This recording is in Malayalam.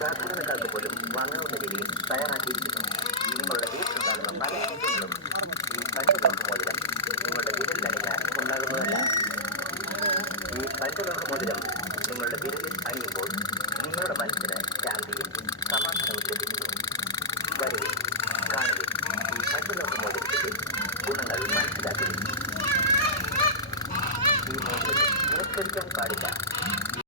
സാധാരണക്കാർക്ക് പോലും വാങ്ങാവുന്ന രീതിയിൽ തയ്യാറാക്കിയിരിക്കുന്നു. നിങ്ങളുടെ വീട്ടിലുണ്ടാകുന്ന പല ആവശ്യങ്ങളും ഈ പഞ്ചലോഹമോതിരം നിങ്ങളുടെ വിരലിലണിഞ്ഞാൽ ഉണ്ടാകുന്നതല്ല. ഈ പഞ്ചലോഹമോതിരം നിങ്ങളുടെ വിരലിൽ അണിയുമ്പോൾ നിങ്ങളുടെ മനസ്സിന് ശാന്തിയും സമാധാനവും ലഭിക്കുന്നു. വരുവിൻ, കാണുവിൻ, ഈ പഞ്ചലോഹമോതിരത്തിന്റെ ഗുണങ്ങൾ മനസ്സിലാക്കുവിൻ. ഈ മോതിരം തിരസ്കരിക്കാൻ പാടില്ല.